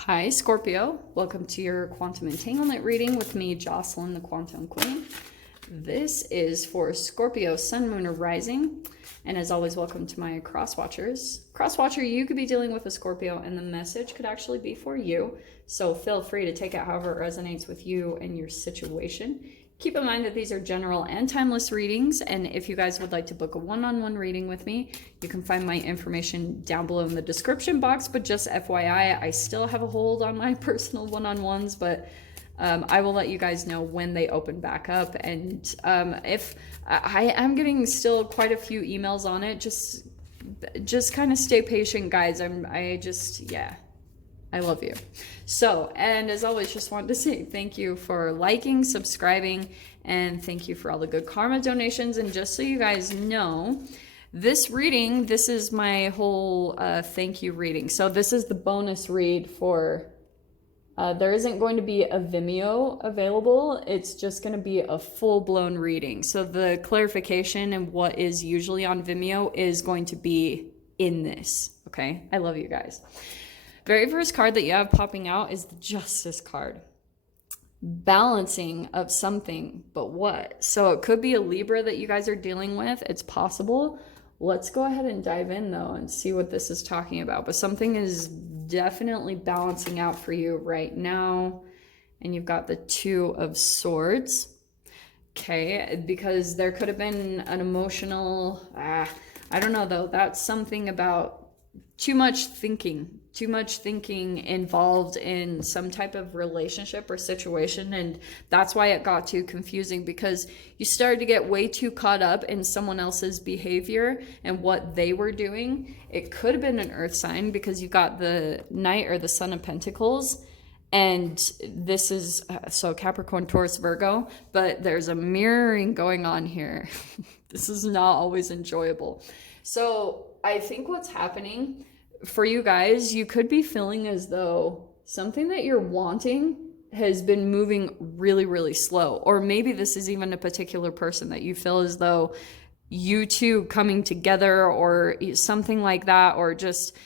Hi, Scorpio. Welcome to your quantum entanglement reading with me, Jocelyn, the Quantum Queen. This is for Scorpio, Sun, Moon, or Rising. And as always, welcome to my cross watchers. Cross watcher, you could be dealing with a Scorpio, and the message could actually be for you. So feel free to take it however it resonates with you and your situation. Keep in mind that these are general and timeless readings, and if you guys would like to book a one-on-one reading with me, you can find my information down below in the description box. But just FYI, I still have a hold on my personal one-on-ones, but I will let you guys know when they open back up. And if I am getting still quite a few emails on it, just kind of stay patient, guys. I love you. So, and as always, just wanted to say thank you for liking, subscribing, and thank you for all the good karma donations. And just so you guys know, this reading, this is my whole thank you reading. So this is the bonus read for, there isn't going to be a Vimeo available. It's just going to be a full-blown reading. So the clarification and what is usually on Vimeo is going to be in this. Okay, I love you guys. Very first card that you have popping out is the Justice card. Balancing of something, but what? So it could be a Libra that you guys are dealing with. It's possible. Let's go ahead and dive in though and see what this is talking about. But something is definitely balancing out for you right now. And you've got the Two of Swords. Okay, because there could have been an emotional, I don't know though. That's something about too much thinking involved in some type of relationship or situation. And that's why it got too confusing, because you started to get way too caught up in someone else's behavior and what they were doing. It could have been an earth sign because you got the Knight or the Son of Pentacles. And this is, so Capricorn, Taurus, Virgo, but there's a mirroring going on here. This is not always enjoyable. So I think what's happening for you guys, you could be feeling as though something that you're wanting has been moving really, really slow. Or maybe this is even a particular person that you feel as though you two coming together or something like that, or just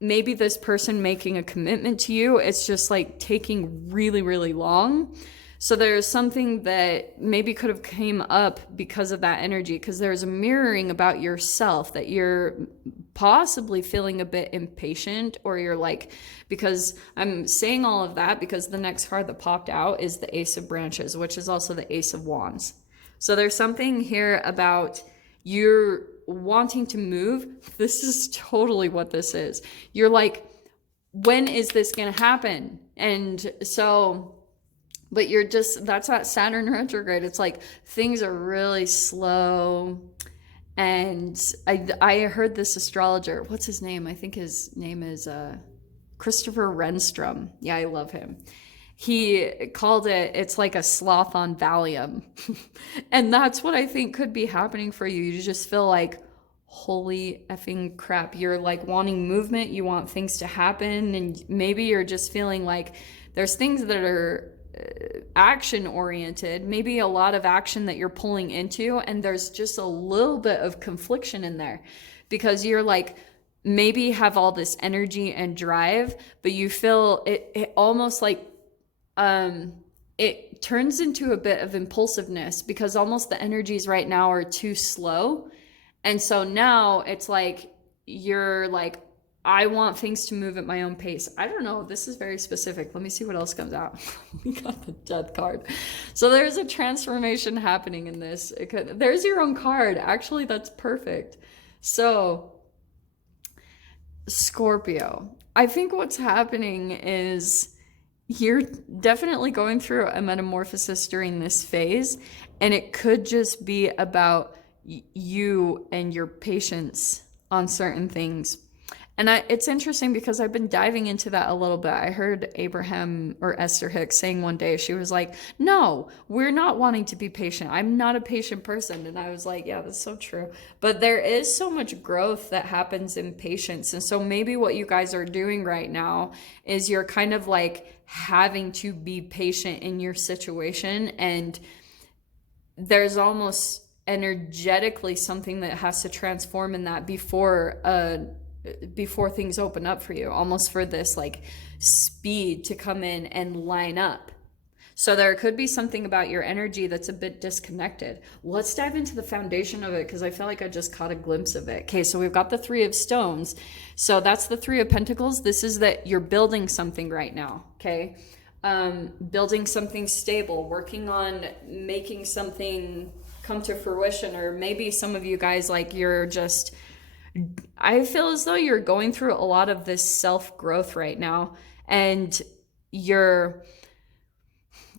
maybe this person making a commitment to you, it's just like taking really, really long. So there's something that maybe could have came up because of that energy, because there's a mirroring about yourself that you're possibly feeling a bit impatient, or you're like, because I'm saying all of that because the next card that popped out is the Ace of Branches, which is also the Ace of Wands. So there's something here about you're wanting to move. This is totally what this is. You're like, when is this going to happen? And so, but you're just, that's that Saturn retrograde. It's like things are really slow. And I heard this astrologer, what's his name? I think his name is Christopher Renstrom. Yeah, I love him. He called it, it's like a sloth on Valium. And that's what I think could be happening for you. You just feel like, holy effing crap. You're like wanting movement. You want things to happen. And maybe you're just feeling like there's things that are action oriented, maybe a lot of action that you're pulling into, and there's just a little bit of confliction in there because you're like, maybe have all this energy and drive, but you feel it almost like it turns into a bit of impulsiveness because almost the energies right now are too slow. And so now it's like you're like, I want things to move at my own pace. I don't know. This is very specific. Let me see what else comes out. We got the Death card. So there's a transformation happening in this. There's your own card. Actually, that's perfect. So, Scorpio, I think what's happening is you're definitely going through a metamorphosis during this phase. And it could just be about you and your patience on certain things. And it's interesting because I've been diving into that a little bit. I heard Abraham or Esther Hicks saying one day, she was like, no, we're not wanting to be patient. I'm not a patient person. And I was like, yeah, that's so true. But there is so much growth that happens in patience. And so maybe what you guys are doing right now is you're kind of like having to be patient in your situation. And there's almost energetically something that has to transform in that before before things open up for you, almost for this like speed to come in and line up. So there could be something about your energy that's a bit disconnected. Let's dive into the foundation of it, because I feel like I just caught a glimpse of it. Okay, so we've got the Three of Stones. So that's the Three of Pentacles. This is that you're building something right now, okay? Building something stable, working on making something come to fruition. Or maybe some of you guys, like, you're just, I feel as though you're going through a lot of this self-growth right now, and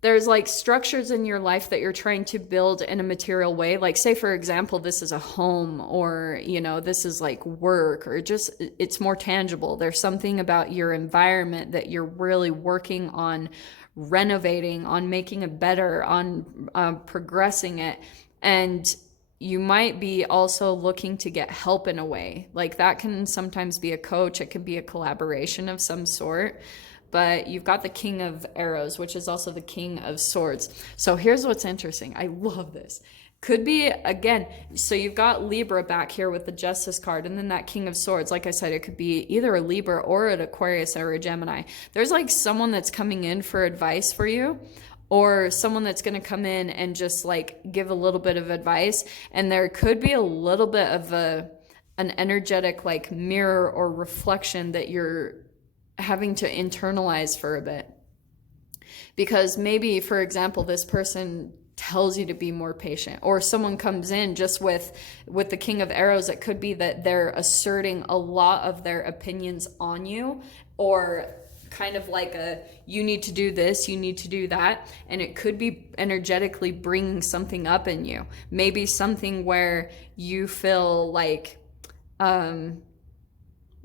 there's like structures in your life that you're trying to build in a material way. Like, say for example, this is a home, or, you know, this is like work, or just, it's more tangible. There's something about your environment that you're really working on renovating, on making it better, on progressing it. And you might be also looking to get help in a way. Like, that can sometimes be a coach. It could be a collaboration of some sort. But you've got the King of Arrows, which is also the King of Swords. So here's what's interesting. I love this. Could be, again, so you've got Libra back here with the Justice card, and then that King of Swords. Like I said, it could be either a Libra or an Aquarius or a Gemini. There's like someone that's coming in for advice for you, or someone that's going to come in and just like give a little bit of advice. And there could be a little bit of an energetic like mirror or reflection that you're having to internalize for a bit. Because maybe, for example, this person tells you to be more patient, or someone comes in just with the King of Arrows. It could be that they're asserting a lot of their opinions on you, or kind of like you need to do this, you need to do that. And it could be energetically bringing something up in you. Maybe something where you feel like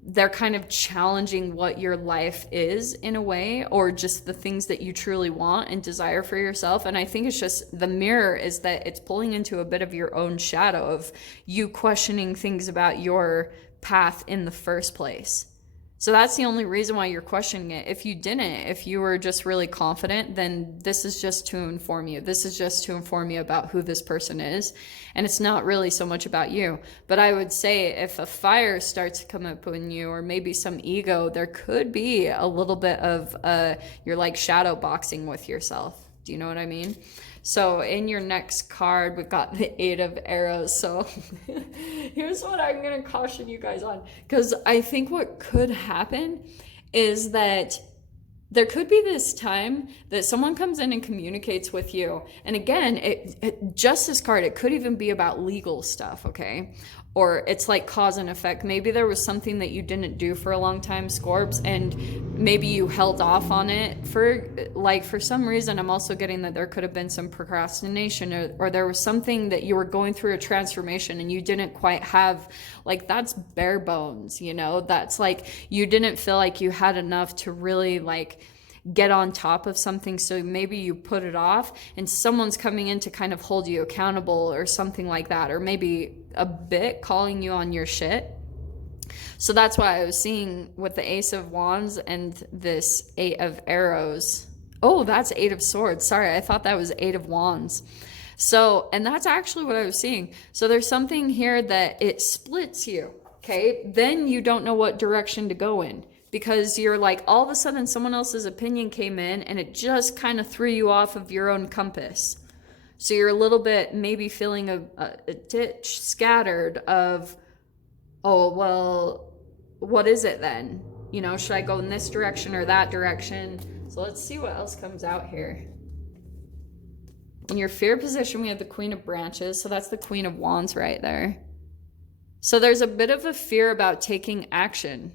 they're kind of challenging what your life is in a way, or just the things that you truly want and desire for yourself. And I think it's just the mirror is that it's pulling into a bit of your own shadow of you questioning things about your path in the first place. So that's the only reason why you're questioning it. If you were just really confident, then this is just to inform you. This is just to inform you about who this person is. And it's not really so much about you. But I would say if a fire starts to come up in you, or maybe some ego, there could be a little bit of you're like shadow boxing with yourself. Do you know what I mean? So in your next card, we've got the Eight of Arrows. So here's what I'm going to caution you guys on. Because I think what could happen is that there could be this time that someone comes in and communicates with you. And again, Justice card, it could even be about legal stuff, okay? Or it's like cause and effect. Maybe there was something that you didn't do for a long time, Scorps, and maybe you held off on it for some reason. I'm also getting that there could have been some procrastination, or there was something that you were going through a transformation and you didn't quite have, like, that's bare bones, you know? That's like, you didn't feel like you had enough to really like get on top of something, so maybe you put it off, and someone's coming in to kind of hold you accountable or something like that, or maybe a bit calling you on your shit. So that's why I was seeing with the Ace of Wands and this Eight of Arrows. Oh, that's Eight of Swords. Sorry, I thought that was Eight of Wands. So, and that's actually what I was seeing. So there's something here that it splits you, okay? Then you don't know what direction to go in, because you're like, all of a sudden someone else's opinion came in and it just kind of threw you off of your own compass. So you're a little bit maybe feeling a ditch scattered of, oh, well, what is it then? You know, should I go in this direction or that direction? So let's see what else comes out here. In your fear position, we have the Queen of Branches. So that's the Queen of Wands right there. So there's a bit of a fear about taking action.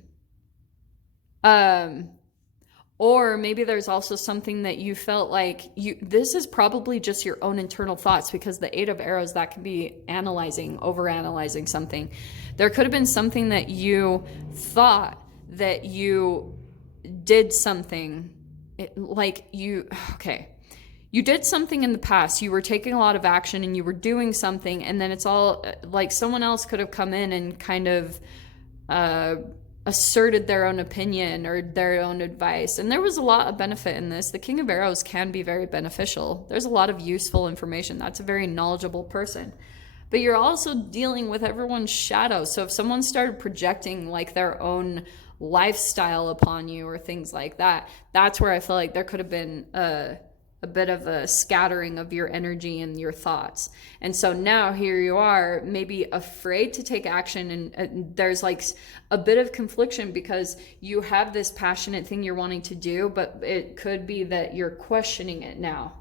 Or maybe there's also something that you felt like this is probably just your own internal thoughts, because the Eight of Arrows, that can be overanalyzing something. There could have been something that you thought that you did something you did something in the past. You were taking a lot of action and you were doing something, and then it's all like someone else could have come in and kind of, asserted their own opinion or their own advice. And there was a lot of benefit in this. The King of Arrows can be very beneficial. There's a lot of useful information. That's a very knowledgeable person. but you're also dealing with everyone's shadow. So if someone started projecting like their own lifestyle upon you or things like that, that's where I feel like there could have been a bit of a scattering of your energy and your thoughts. And so now here you are, maybe afraid to take action, and there's like a bit of confliction because you have this passionate thing you're wanting to do, but it could be that you're questioning it now.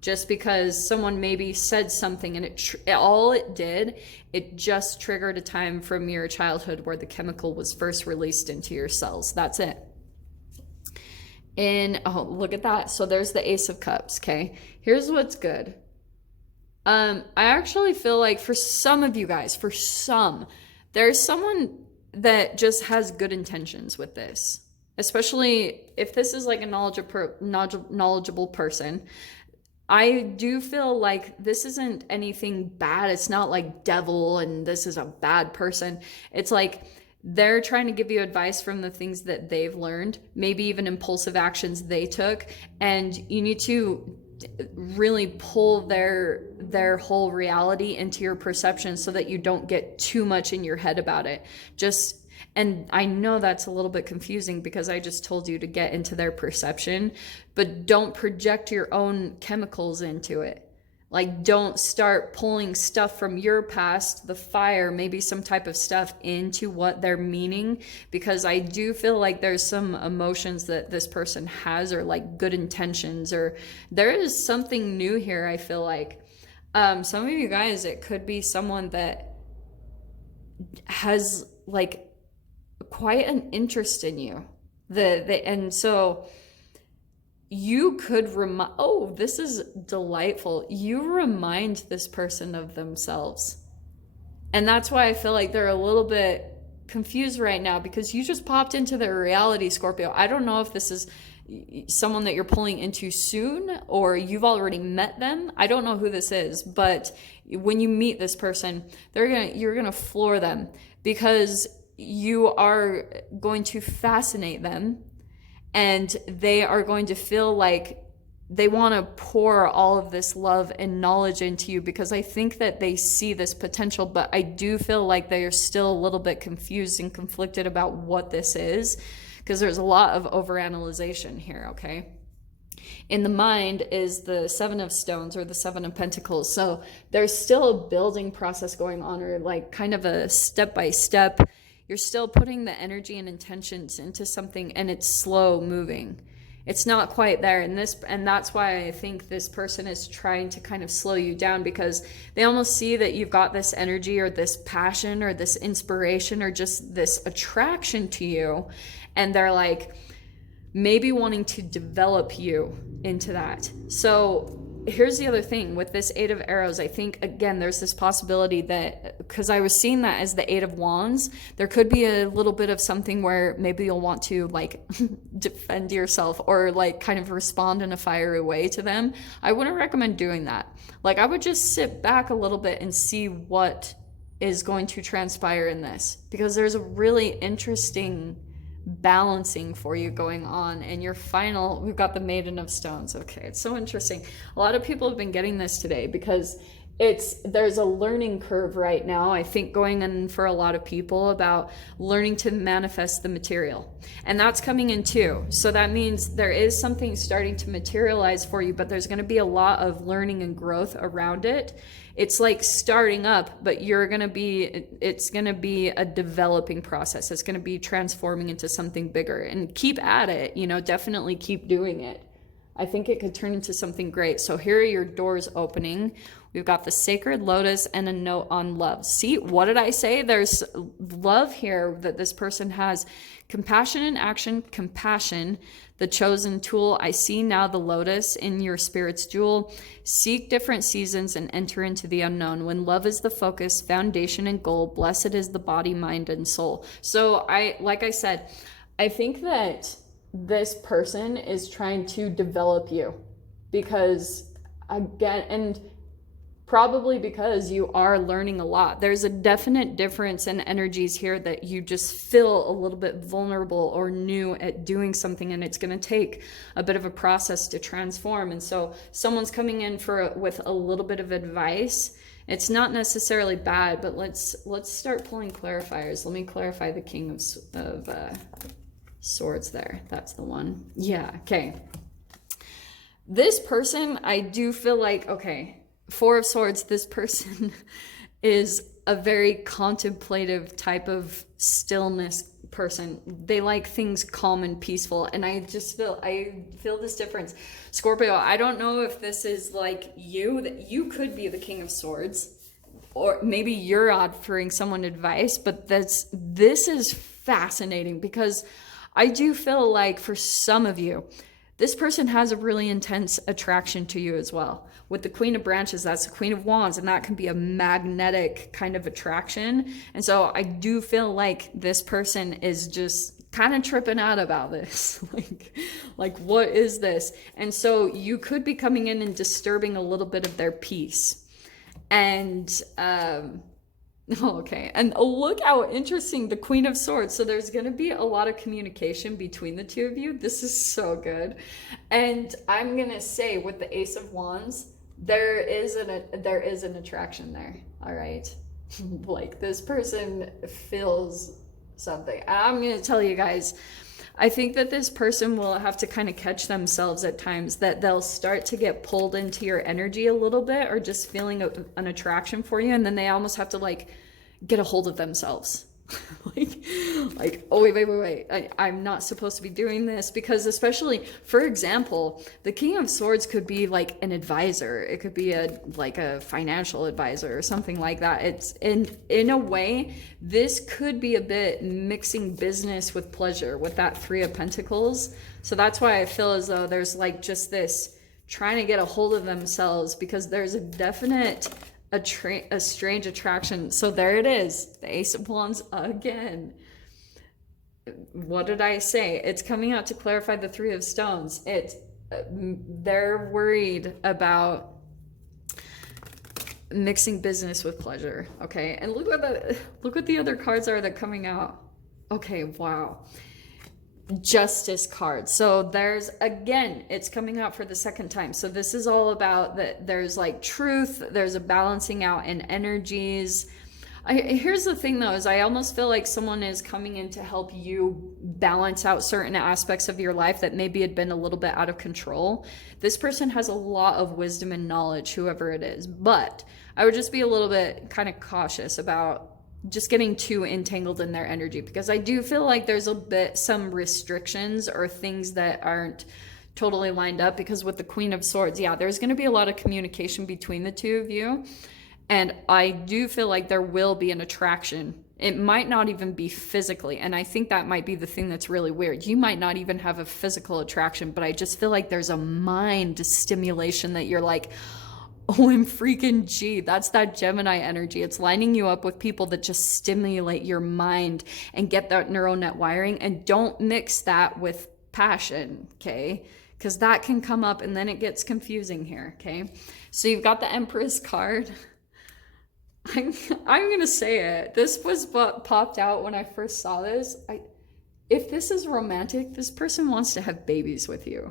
Just because someone maybe said something and it just triggered a time from your childhood where the chemical was first released into your cells. That's it. And oh, look at that. So there's the Ace of Cups. Okay. Here's what's good. I actually feel like for some of you guys, there's someone that just has good intentions with this, especially if this is like a knowledgeable person. I do feel like this isn't anything bad. It's not like devil and this is a bad person. It's like they're trying to give you advice from the things that they've learned, maybe even impulsive actions they took. And you need to really pull their whole reality into your perception so that you don't get too much in your head about it. And I know that's a little bit confusing because I just told you to get into their perception, but don't project your own chemicals into it. Like, don't start pulling stuff from your past, the fire, maybe some type of stuff into what they're meaning, because I do feel like there's some emotions that this person has, or like good intentions, or there is something new here. I feel like some of you guys, it could be someone that has like quite an interest in you. And so you could this is delightful. You remind this person of themselves. And that's why I feel like they're a little bit confused right now, because you just popped into their reality, Scorpio. I don't know if this is someone that you're pulling into soon or you've already met them. I don't know who this is, but when you meet this person, you're gonna floor them, because you are going to fascinate them, and they are going to feel like they want to pour all of this love and knowledge into you, because I think that they see this potential, but I do feel like they are still a little bit confused and conflicted about what this is, because there's a lot of overanalyzation here, okay? In the mind is the Seven of Stones, or the Seven of Pentacles. So there's still a building process going on, or like kind of a step-by-step. You're still putting the energy and intentions into something, and it's slow moving. It's not quite there. And that's why I think this person is trying to kind of slow you down, because they almost see that you've got this energy or this passion or this inspiration or just this attraction to you. And they're like maybe wanting to develop you into that. So here's the other thing with this Eight of Arrows. I think, again, there's this possibility that, because I was seeing that as the Eight of Wands, there could be a little bit of something where maybe you'll want to like defend yourself or like kind of respond in a fiery way to them. I wouldn't recommend doing that. Like, I would just sit back a little bit and see what is going to transpire in this, because there's a really interesting balancing for you going on. And your final, we've got the Maiden of Stones. Okay, it's so interesting. A lot of people have been getting this today because there's a learning curve right now, I think, going in for a lot of people about learning to manifest the material, and that's coming in too. So that means there is something starting to materialize for you, but there's going to be a lot of learning and growth around it. It's like starting up, but it's going to be a developing process. It's going to be transforming into something bigger, and keep at it, definitely keep doing it. I think it could turn into something great. So here are your doors opening. We've got the Sacred Lotus and a note on love. See, what did I say? There's love here that this person has. Compassion in action, compassion, the chosen tool. I see now the lotus in your spirit's jewel. Seek different seasons and enter into the unknown. When love is the focus, foundation, and goal, blessed is the body, mind, and soul. So like I said, I think that this person is trying to develop you, because again, and probably because you are learning a lot. There's a definite difference in energies here that you just feel a little bit vulnerable or new at doing something, and it's going to take a bit of a process to transform. And so someone's coming in with a little bit of advice It's not necessarily bad, but let's start pulling clarifiers. Let me clarify the King of Swords there. That's the one. Yeah, okay. This person, I do feel like, okay, Four of Swords, this person is a very contemplative type of stillness person. They like things calm and peaceful, and I feel this difference. Scorpio, I don't know if this is like you, that you could be the King of Swords, or maybe you're offering someone advice, but this is fascinating, because I do feel like for some of you, this person has a really intense attraction to you as well. With the Queen of Branches, that's the Queen of Wands, and that can be a magnetic kind of attraction. And so I do feel like this person is just kind of tripping out about this. like what is this? And so you could be coming in and disturbing a little bit of their peace. And okay, and look how interesting, the Queen of Swords. So there's going to be a lot of communication between the two of you. This is so good. And I'm going to say with the Ace of Wands, there is an attraction there. All right. Like this person feels something. I'm going to tell you guys, I think that this person will have to kind of catch themselves at times, that they'll start to get pulled into your energy a little bit, or just feeling an attraction for you. And then they almost have to like get a hold of themselves. like, oh, wait. I'm not supposed to be doing this, because especially, for example, the King of Swords could be like an advisor. It could be a financial advisor or something like that. It's in a way, this could be a bit mixing business with pleasure with that Three of Pentacles. So that's why I feel as though there's like just this trying to get a hold of themselves, because there's a definite a strange attraction. So there it is, the Ace of Wands again. What did I say? It's coming out to clarify the Three of Stones. They're worried about mixing business with pleasure. Okay, and look what the other cards are that are coming out. Okay, wow. Justice card. So there's, again, it's coming out for the second time. So this is all about that there's like truth, there's a balancing out in energies. Here's the thing though, is I almost feel like someone is coming in to help you balance out certain aspects of your life that maybe had been a little bit out of control. This person has a lot of wisdom and knowledge, whoever it is, but I would just be a little bit kind of cautious about just getting too entangled in their energy, because I do feel like there's some restrictions or things that aren't totally lined up. Because with the Queen of Swords, yeah, there's going to be a lot of communication between the two of you, and I do feel like there will be an attraction. It might not even be physically, and I think that might be the thing that's really weird. You might not even have a physical attraction, but I just feel like there's a mind stimulation that you're like, OMG, that's that Gemini energy. It's lining you up with people that just stimulate your mind and get that neural net wiring. And don't mix that with passion, okay? Because that can come up and then it gets confusing here, okay? So you've got the Empress card. I'm going to say it. This was what popped out when I first saw this. If this is romantic, this person wants to have babies with you.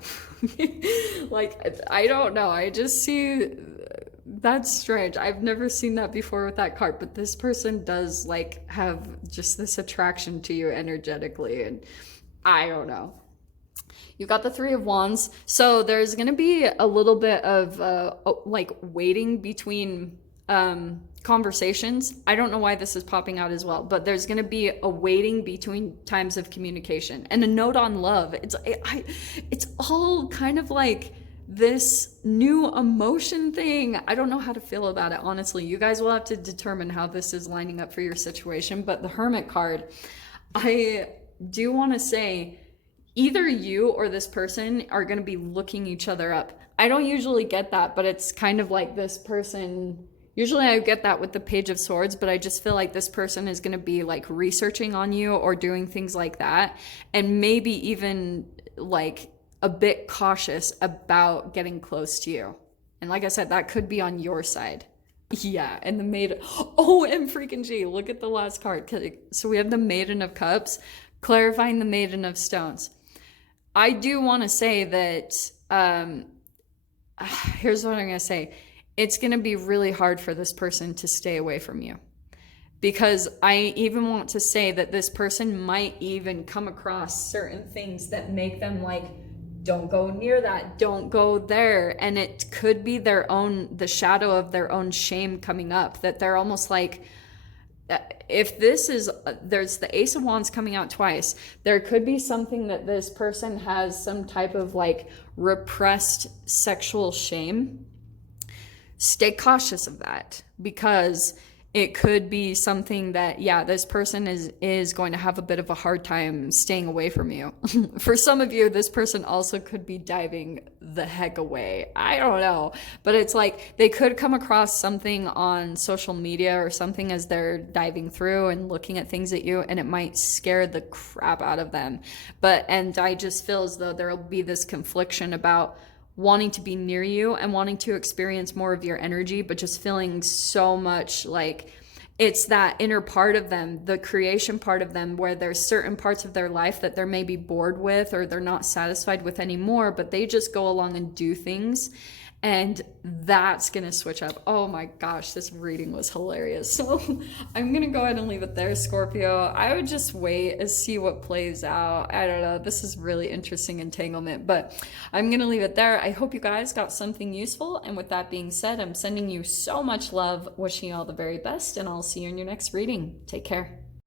Like, I don't know. I just see, that's strange. I've never seen that before with that card, but this person does like have just this attraction to you energetically, and I don't know. You've got the Three of Wands. So there's going to be a little bit of like waiting between conversations. I don't know why this is popping out as well, but there's going to be a waiting between times of communication, and a note on love. It's all kind of like this new emotion thing. I don't know how to feel about it, honestly. You guys will have to determine how this is lining up for your situation. But the Hermit card, I do want to say either you or this person are going to be looking each other up. I don't usually get that, but it's kind of like this person. Usually I get that with the Page of Swords, but I just feel like this person is going to be like researching on you or doing things like that. And maybe even like a bit cautious about getting close to you. And like I said, that could be on your side. Yeah, and the Maiden. Oh, and freaking G, look at the last card. So we have the Maiden of Cups, clarifying the Maiden of Stones. I do want to say that, here's what I'm going to say. it's going to be really hard for this person to stay away from you. Because I even want to say that this person might even come across certain things that make them like, don't go near that, don't go there. And it could be the shadow of their own shame coming up, that they're almost like, if there's the Ace of Wands coming out twice, there could be something that this person has some type of like repressed sexual shame. Stay cautious of that, because it could be something that, yeah, this person is going to have a bit of a hard time staying away from you. For some of you, this person also could be diving the heck away. I don't know. But it's like they could come across something on social media or something as they're diving through and looking at things at you, and it might scare the crap out of them. And I just feel as though there will be this confliction about wanting to be near you and wanting to experience more of your energy, but just feeling so much like it's that inner part of them, the creation part of them, where there's certain parts of their life that they're maybe bored with or they're not satisfied with anymore, but they just go along and do things. And that's going to switch up. Oh my gosh, this reading was hilarious. So I'm going to go ahead and leave it there, Scorpio. I would just wait and see what plays out. I don't know. This is really interesting entanglement, but I'm going to leave it there. I hope you guys got something useful. And with that being said, I'm sending you so much love, wishing you all the very best, and I'll see you in your next reading. Take care.